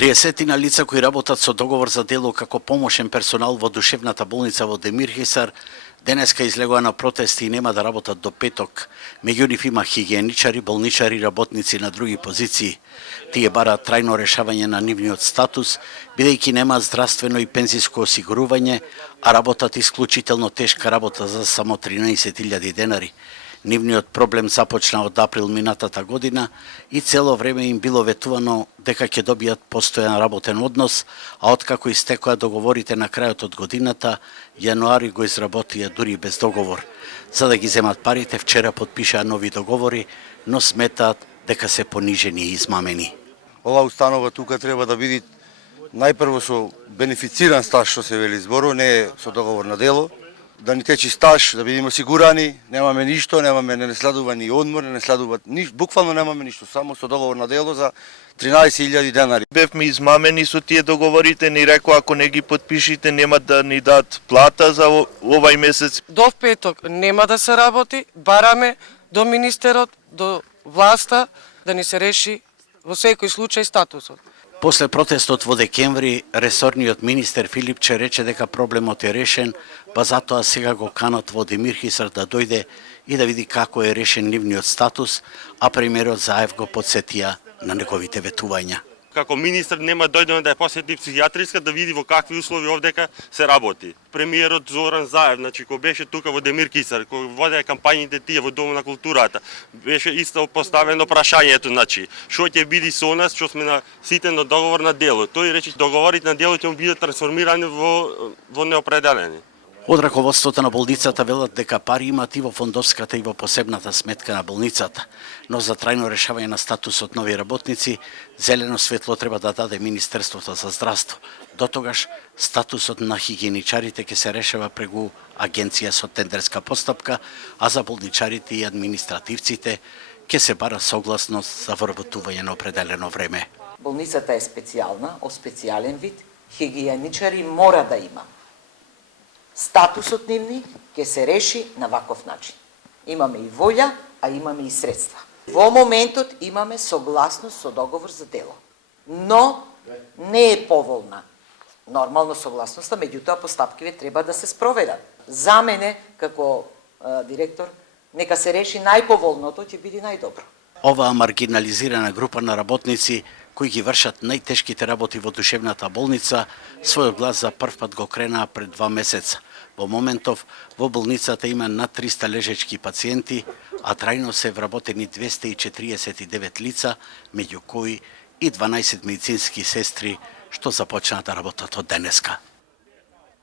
30 на лица кои работат со договор за дело како помошен персонал во душевната болница во Демирхисар денеска излегоа на протести и нема да работат до петок. Меѓу нив има хигиеничари, болничари и работници на други позиции. Тие бараат трајно решавање на нивниот статус, бидејќи нема здравствено и пензиско осигурување, а работат исклучително тешка работа за само 13.000 денари. Нивниот проблем започна од април минатата година и цело време им било ветувано дека ќе добијат постојан работен однос, а откако истекоа договорите на крајот од годината, јануари го изработија дури без договор. За да ги земат парите, вчера подпишаа нови договори, но сметаат дека се понижени и измамени. Ова установа тука треба да биде најпрво со бенефициран стаж, што се вели зборо, не со договор на дело, да ни течи стаж, да бидеме осигурани, немаме ништо, немаме не следува ни одмор, не следува ништо, буквално немаме ништо, само со договор на дело за 13.000 денари. Бевме измамени со тие договорите, ни рекоа ако не ги подпишите нема да ни дадат плата за овај месец. До петок нема да се работи, бараме до министерот, до власта да ни се реши во секој случај статусот. После протестот во декември, ресорниот министер Филипче рече дека проблемот е решен, па затоа сега го канат во Демирхисар да дојде и да види како е решен нивниот статус, а премиерот Заев го подсетија на неговите ветувања. Како министер нема дојдеме да ја посети психијатриска да види во какви услови овдека се работи. Премиерот Зоран Заев, кој беше тука во Демирхисар, кој водеа кампањите тие во Домот на културата, беше исто поставено прашањето, што ќе биде со нас, што сме на сите на договор на дело. Тој рече договорите на дело ќе бидат трансформирани во неопределени. Од раководството на болницата велат дека пари имат и во фондовската и во посебната сметка на болницата, но за трајно решавање на статусот нови работници, зелено светло треба да даде Министерството за здравство. Дотогаш статусот на хигиеничарите ќе се решава преку агенција со тендерска постапка, а за болничарите и административците ќе се бара согласност за вработување на определено време. Болницата е специјална, од специјален вид, хигиеничари мора да има. Статусот нивни ќе се реши на ваков начин. Имаме и волја, а имаме и средства. Во моментот имаме согласност со договор за дело, но не е поволна. Нормално согласноста, меѓутоа постапките треба да се спроведат. За мене, како директор, нека се реши најповолното, ќе биде најдобро. Оваа маргинализирана група на работници кои ги вршат најтешките работи во душевната болница, својот глас за прв пат го кренаа пред 2 месеца. Во моментов, во болницата има над 300 лежечки пациенти, а трајно се вработени 249 лица, меѓу кои и 12 медицински сестри, што започнаа да работат од денеска.